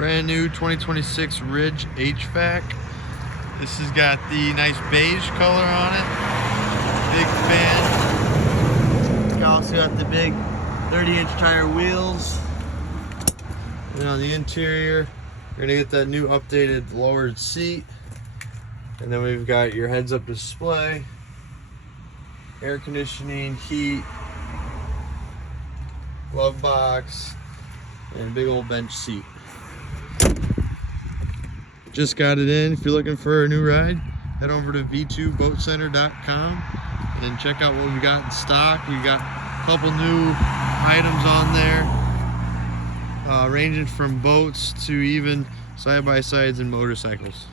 Brand new 2026 Ridge HVAC. This has got the nice beige color on it. Big fan. It's also got the big 30-inch tire wheels. And on the interior, you're gonna get that new updated lowered seat. And then we've got your heads-up display, air conditioning, heat, glove box, and a big old bench seat. Just got it in. If you're looking for a new ride, head over to v2boatcenter.com and check out what we got in stock. We got a couple new items on there, ranging from boats to even side-by-sides and motorcycles.